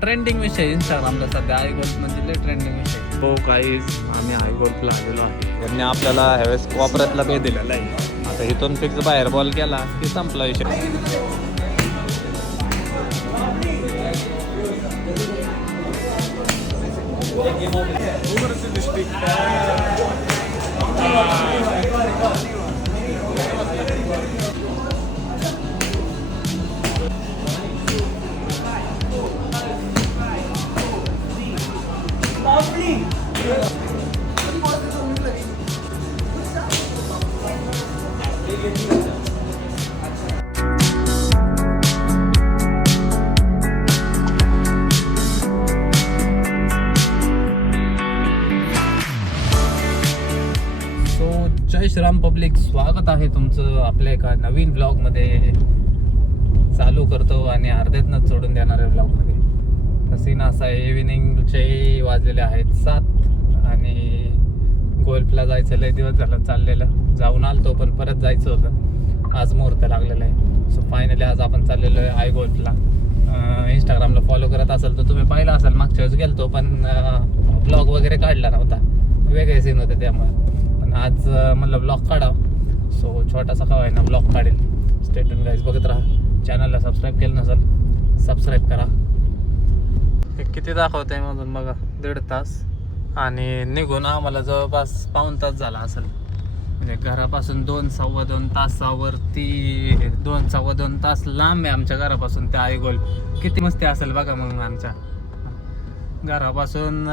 Trending विषय इंस्टाग्रामला सध्या आयगोल्फ म्हणजे लय ट्रेंडिंग विषय. हो काहीच आम्ही आयगोल्फला आलेलो आहे. त्यांनी आपल्याला ह्यावेळेस कॉपऱ्यातला बे दिलेला आहे. आता इथून फिक्स बाहेर बॉल केला की संपला विषय. जय श्रीराम पब्लिक, स्वागत आहे तुमचं आपल्या एका नवीन ब्लॉगमध्ये. चालू करतो आणि अर्ध्यातनंच सोडून देणाऱ्या ब्लॉगमध्ये. सीन असा आहे, इव्हिनिंगचे वाजलेले आहेत 7 आणि गोल्फला जायचं लय दिवस झालं चाललेलं. जाऊन आलतो पण परत जायचं होतं. आज मुहूर्त लागलेला आहे. सो फायनली आज आपण चाललेलो आहे आय गोल्फला. इंस्टाग्रामला फॉलो करत असाल तर तुम्ही पाहिलं असाल, मागच्या वेळेस गेलतो पण ब्लॉग वगैरे काढला नव्हता, वेगळे सीन होते त्यामुळे. आज म्हणलं ब्लॉग काढावं, सो छोटासा का आहे ना ब्लॉग काढेल. स्टे ट्यून गाईज, बघत राहा. चॅनलला सबस्क्राईब केलं नसेल सबस्क्राईब करा. हे किती दाखवतंय मधून बघा, 1.5 तास. आणि निघून आम्हाला जवळपास पाऊण तास झाला असेल. म्हणजे घरापासून 2-2.25 तासावरती 2-2.25 तास लांब आहे आमच्या घरापासून त्या आई गोल्फ. किती मस्ती असेल बघा मग. आमच्या घरापासून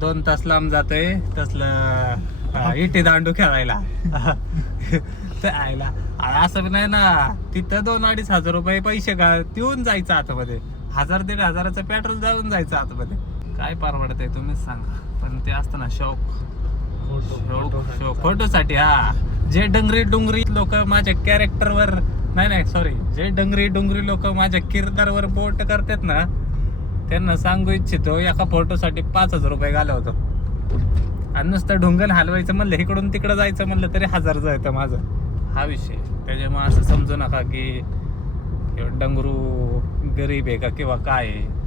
2 तास लांब जातोय तसलं इटे दांडू खेळायला. आयला असं नाही ना, तिथं 2-2.5 हजार रुपये पैसे का देऊन जायचं आतमध्ये. 1000-1500 पेट्रोल जाऊन जायचं आतमध्ये. काय परवडतंय तुम्हीच सांगा. पण ते असतं ना शौक, फोटोसाठी. हा, जे डोंगरी लोक माझ्या कॅरेक्टरवर नाही सॉरी, जे डोंगरी लोक माझ्या किरदारवर बोट करतात ना, त्यांना सांगू इच्छितो, एका फोटोसाठी 5000 रुपये घालवतो. आणि नुसतं ढोंगण हलवायचं म्हणलं, इकडून तिकडं जायचं म्हणलं तरी 1000 जायचं माझं. हा विषय. त्याच्यामुळे असं समजू नका की डंगरू गरीब आहे का किंवा काय आहे.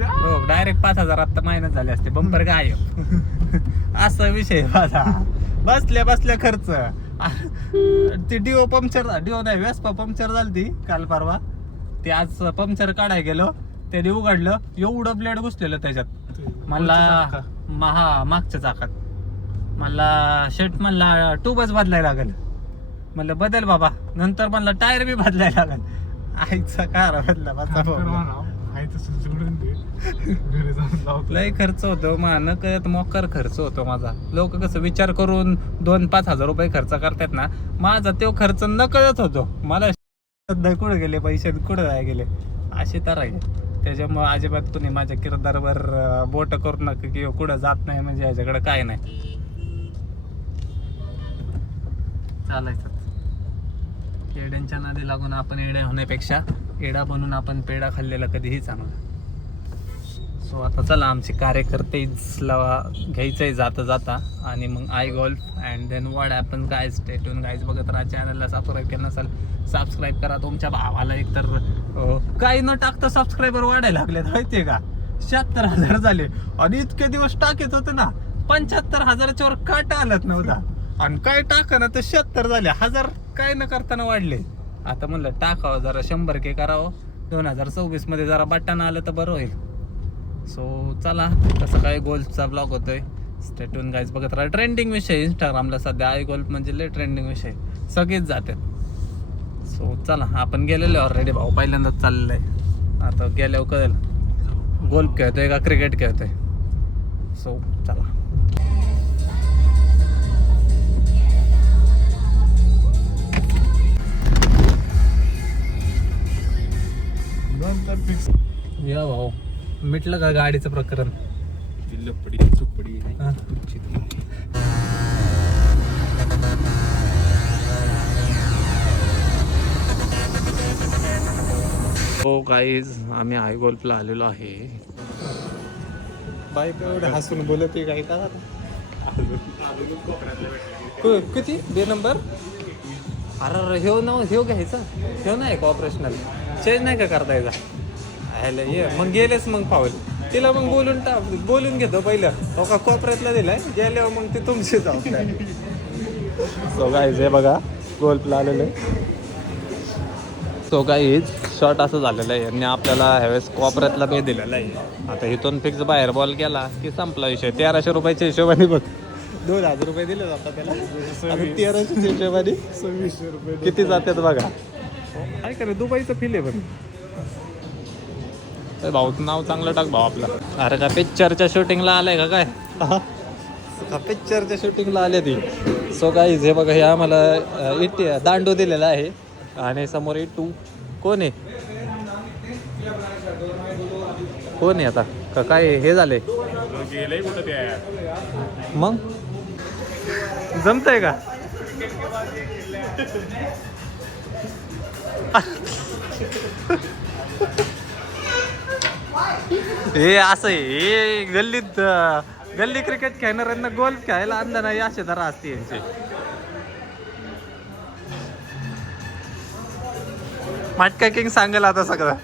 हो, डायरेक्ट 5000 आता मायनस झाले असते, बंपर काय असा विषय माझा. बसल्या खर्च. ती डिओ नाही, वेस्पा पंक्चर झाली ती काल परवा. ते आज पंक्चर काढाय गेलो, त्याने उघडलं, एवढं ब्लेड घुसलेलं त्याच्यात. मला मागच्या चाकात. मला शर्ट म्हणला ट्यूबच बदलायला लागल. म्हणलं बदल बाबा. नंतर म्हणलं टायर बी बदलायला लागल. आईचा कार बदला. लय खर्च होतो न कळत, मोकर खर्च होतो माझा. लोक कसं विचार करून 2-5 हजार रुपये खर्च करतात ना, माझा तो खर्च न कळत होतो. मला कुठे गेले पैसे, कुठे जाय गेले अशी तर आहे. त्याच्यामुळे अजिबात कुणी माझ्या किरदारवर बोट करू नका किंवा कुठं जात नाही म्हणजे याच्याकडे काय नाही. चालायचं येड्यांच्या नादी लागून आपण येड्या होण्यापेक्षा येडा बनून आपण पेढा खाल्लेला कधीही चांगला. सो आता चला, आमचे कार्यकर्तेला घ्यायचंय जाता आणि मग I golf and then what happen. Guys stay tune guys, बघत राहा. चॅनलला सबस्क्राईब केलं नसेल सबस्क्राईब करा. तुमच्या भावाला एकतर काही न टाकता सबस्क्रायबर वाढायला लागलेत माहितीये का. 76,000 झाले आणि इतके दिवस टाकत होते ना, 75,000च्या वर का टाळत नव्हता. आणि काय टाका ना तर 76 झाले. 1000 काय न करताना वाढले. आता म्हणलं टाकावं जरा, 100K करावं. 2024 मध्ये जरा बटन आलं तर बरं होईल. सो चला, तसं काय गोल्फचा ब्लॉग होतोय. स्टे ट्यून गाईज, बघत राहा. ट्रेंडिंग विषय इंस्टाग्रामला सध्या आय गोल्फ म्हणजे लय ट्रेंडिंग विषय, सगळेच जातात. सो चला, आपण गेलेलो ऑलरेडी. भाऊ पहिल्यांदाच चाललेलं आहे. आता गेल्यावर कळेल गोल्फ खेळतोय का क्रिकेट खेळतोय. सो चला. या भाऊ, मिटलं का गाडीचं प्रकरण. हो गाईज, आम्ही आय गोल्फला आलेलो आहे. बाईक एवढं हसून बोलते काय का. किती बे नंबर. अरे ह्यो घ्यायचा. ह्यो नाही का ऑपरेशनल चेंज नाही का करता यायचा. आयला ये मग गेलेच मग पाऊल तिला मग बोलून घेतो पहिलं हो का कोपऱ्यातला दिलाय गेल्यावर मग ते तुमची जबाबदारी. सो गाईज हे बघा गोल्फला आलेलं आहे. सो गाईज शॉट असं झालेलं आहे यांनी आपल्याला ह्यावेळेस कोपऱ्यातला बे दिलेला आहे. आता इथून फिक्स बाहेर बॉल केला की संपला विषय. 1300 रुपयाच्या हिशोबाने बघ 2000 रुपये दिले जातात त्याला. आता 1300च्या हिशोबाने 2600 रुपये किती जातात बघा. काय करे दुबईचं फील आहे पण भाऊचं नाव चांगलं टाक भाऊ आपला. अरे का पिक्चरच्या शूटिंगला आलाय का काय पिक्चरच्या शूटिंगला आले ती. सो गाईज हे बघा हे आम्हाला दांडू दिलेला आहे आणि समोर इटू कोण आहे आता का काय हे झाले मग जमतंय का हे असं हे गल्ली क्रिकेट खेळणाऱ्यांना गोल्फ खेळायला आणलं नाही असे जरा असते यांचे. मटका किंग सांगेल आता सगळं.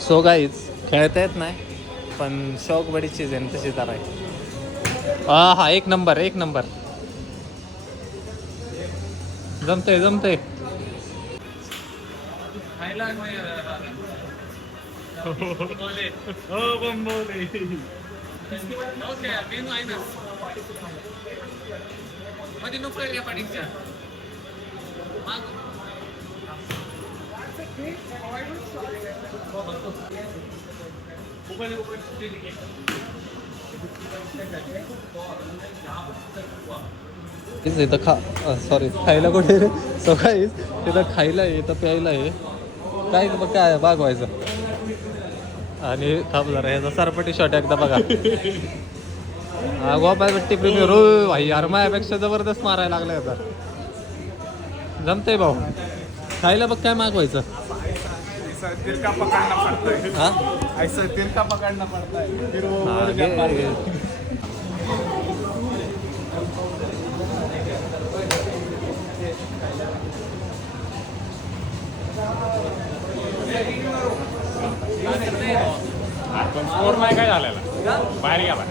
सो गाईज खेळता येत नाही पण शौक बडी चीज आहे तशी तर आहे. हा एक नंबर जमतंय इथं सॉरी खायला कुठे रे. सो गाईज तिथं खायला आहे इथं प्यायला आहे काय बघ काय बागवायचं. आणि थांब जरा ह्याचा सरपटी शॉट एकदा बघा. गोपाळपट्टी प्रेमी रो भाई यार माझ्यापेक्षा जबरदस्त मारायला लागलाय आता. जमतंय भाऊ खायला बघ काय मागवायचं. तिरका पकडना पडता है. स्कोर नाही काय झालेला बाहेर गेला.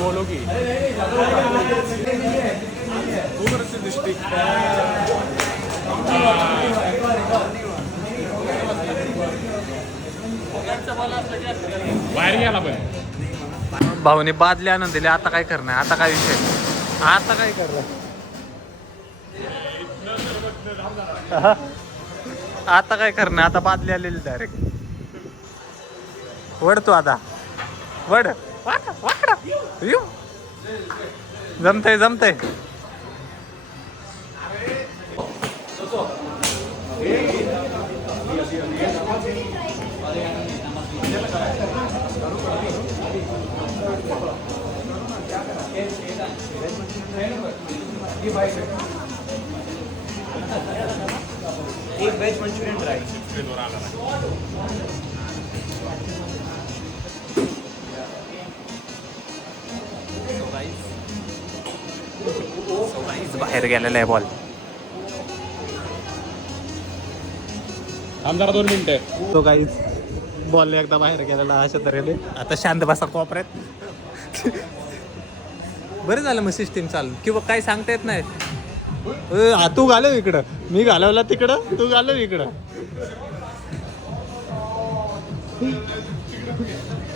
बोलो की डिस्ट्रिक्ट बाहेर गेला पण भाऊने बादली आणून दिली. आता काय करणार आता काय विषय आता काय करणार आता काय करणार आता बादली आलेली डायरेक्ट. वड तू आता वड जमतंय एक वेज मंचुरियन ड्राई. बाहेर गेलेला आहे बॉल. आमदार 2 मिनिटं. तो काही बॉल एकदा बाहेर गेलेला अशा तऱ्हेने. आता शांत बसा कोपऱ्यात. बरं झालं मग सिस्टीम चालू किंवा काय सांगता येत नाही. तू घालव इकडं मी घालवला तिकडं तू घालव इकडं.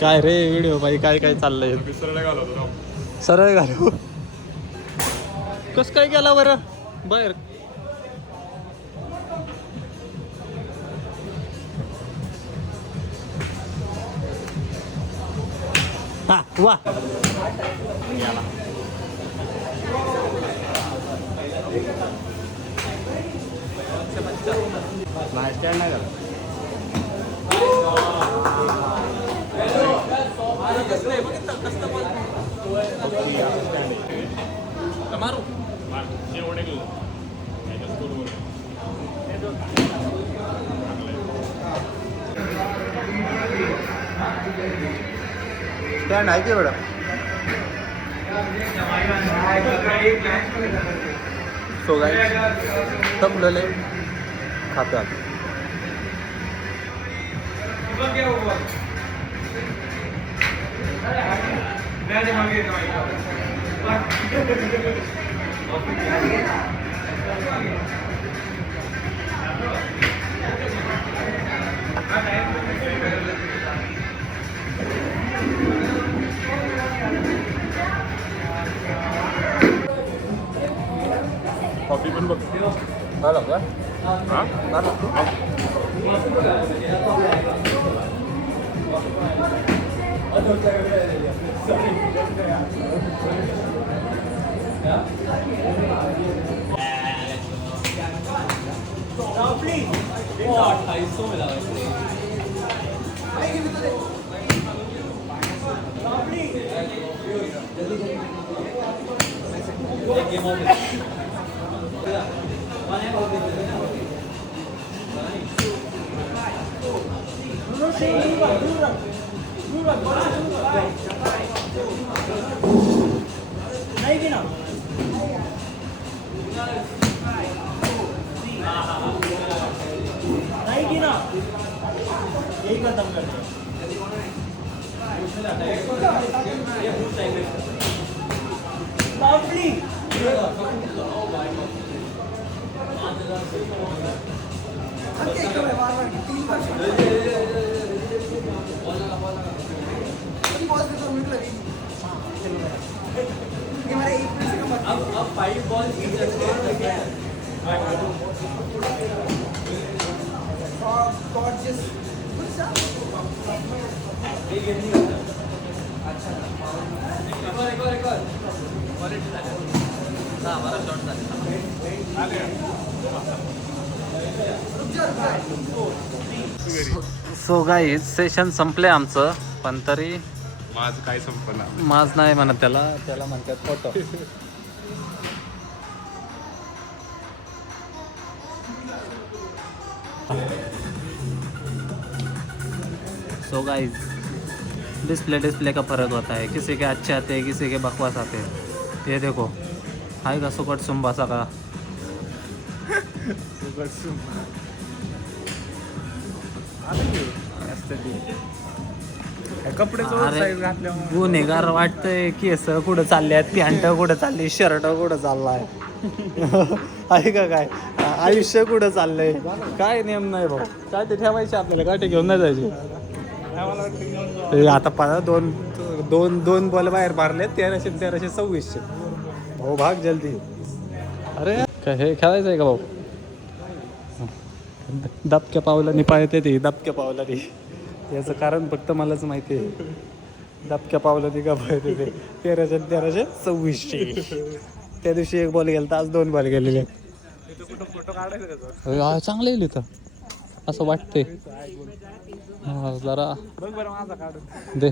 काय रे व्हिडिओ बाई काय चाललंय. सरळ घालव कस काय गेला बरं बाहेर. हा वा नाही स्टँड नाही झाला. मारू स्टँड आहे की एवढं सो गाईज संपलेलं आहे खातो आता कॉफी पण बघ. झालं का हा? सो गाईज सेशन संपले आमचं पण तरी माझं काय संपणार. माझ नाही म्हणत त्याला त्याला म्हणतात फोटो सो गाइस डिस्प्ले का फर्क होता है किसी के अच्छे आते हैं किसी के बकवास आते हैं ये देखो हाय का सुकट सुंबा सा का कपडे अरे गुन्हेगार वाटतंय केस कुठं चालले आहेत पॅन्ट कुठं चालली शर्ट कुठं चाललाय आहे का काय आयुष्य कुठं चाललंय काय नियम नाही भाऊ काय ते ठेवायचे आपल्याला गाठी घेऊन नाही जायचे आता दोन दोन दोन बॉल बाहेर मारले 1326 भाऊ भाग जल्दी अरे काय हे खेळायचं आहे का भाऊ दबक्या पावलांनी पाहते ते दबक्या पावलांनी याचं कारण फक्त मलाच माहिती आहे दबक्या पावलांनी का पाहते ते 1326 त्या दिवशी एक बॉल गेला आज 2 बॉल गेलेले चांगलं येईल इथं असं वाटतंय जरा दे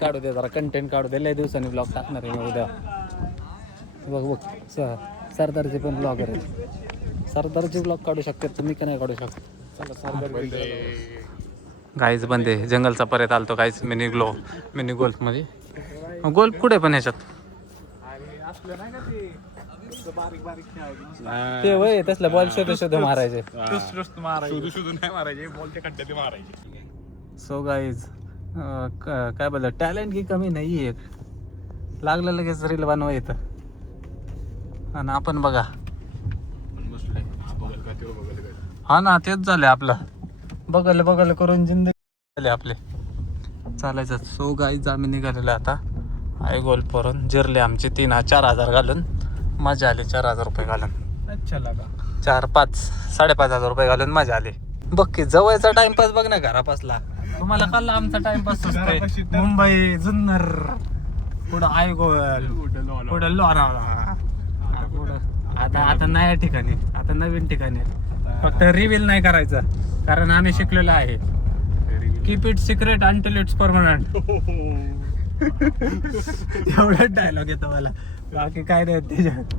काढू दे जरा कंटेंट काढू दे लय दिवसांनी ब्लॉग टाकणार आहे मी उद्या बघ बघ सरदारचे पण ब्लॉगर आहेत सरदारचे ब्लॉग काढू शकतात तुम्ही का नाही काढू शकता गाईज बंद आहे जंगलचा परत आलतो गाईज मिनी गोल्फमध्ये गोल्फ कुठे पण ह्याच्यात ते वय तसल्या बॉल शोध मारायचे सो गाईज काय बोलतो टॅलेंट की कमी नाही आहे लागलं लगेच रील बनवा येतं आणि आपण बघा हा ना तेच झालं आपलं बघल करून जिंदगी झाले आपले चालायचं सो गाईज आम्ही निघालेलो आता आई गोल्फ वरून जिरले आमचे 4,000 घालून मजा आली 4,000 रुपये घालून अच्छा लागा 5,500 रुपये घालून मजा आली बघ की जवळचा टाइमपास बघ ना घरापासला तुम्हाला कळलं आमचा टाइमपास सुचतोय मुंबई जुन्नर पुढं आई गोल पुढं लोणावळा आता नव्या ठिकाणी आता नवीन ठिकाणी फक्त रिव्हील नाही करायचं कारण आम्ही शिकलेलो आहे keep it secret until it's permanent. एवढाच डायलॉग येतो मला, बाकी काय नाही त्याच्यात.